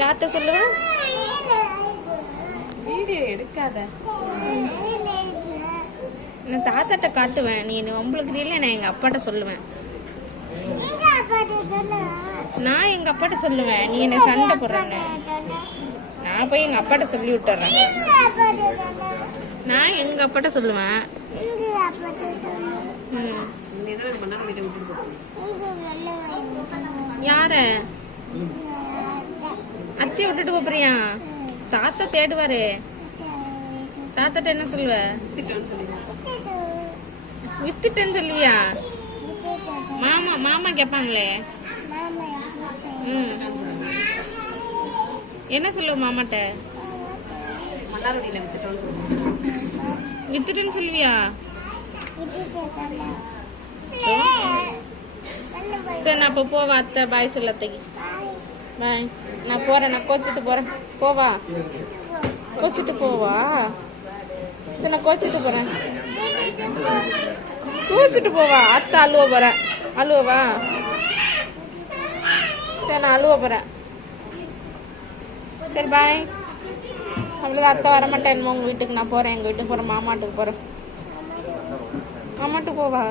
யார்கிட்ட சொல்லுவேன்? வீடியோ எடுக்காத. நான் தாத்தாட்ட காட்டுவேன். நீ என்ன உங்களுக்கு தெரியல, நான் எங்க அப்பாட்ட சொல்லுவேன். நான் எங்க அப்பாட்ட சொல்லுவேன் நீ என்ன சண்டை போடுறேன்னு. நான் போய் எங்க அப்பாட்ட சொல்லி விட்டுறேன். நான் எங்க அப்பாட்ட சொல்லுவேன். யார? அத்தைய விட்டுட்டு போறியா? தாத்தா தேடுவாரு. தாத்தாட்ட என்ன சொல்லுவ? வித்துட்டேன்னு சொல்லுவியா? மாமா மாமா கேட்பாங்களே. என்ன சொல்லுவ மாமாட்ட? வித்துட்டேன்னு சொல்லுவியா? சரி நான் இப்போ போவா. அத்தை பாய் சொல்ல. அத்தைக்கு பாய். நான் போறேன். நான் கோச்சிட்டு போறேன். போவா. கோச்சிட்டு போவா. சரி நான் கோச்சிட்டு போறேன். கோச்சிட்டு போவா. அத்தை அழுவ போறேன். அழுவவா? சரி நான் அழுவ போறேன். சரி பாய். அவ்வளோதான். அத்தை வரமாட்டேன் உங்க வீட்டுக்கு. நான் போறேன். எங்க வீட்டுக்கு போறேன். மாமாட்டுக்கு போறேன். மாமாட்டுக்கு போவா.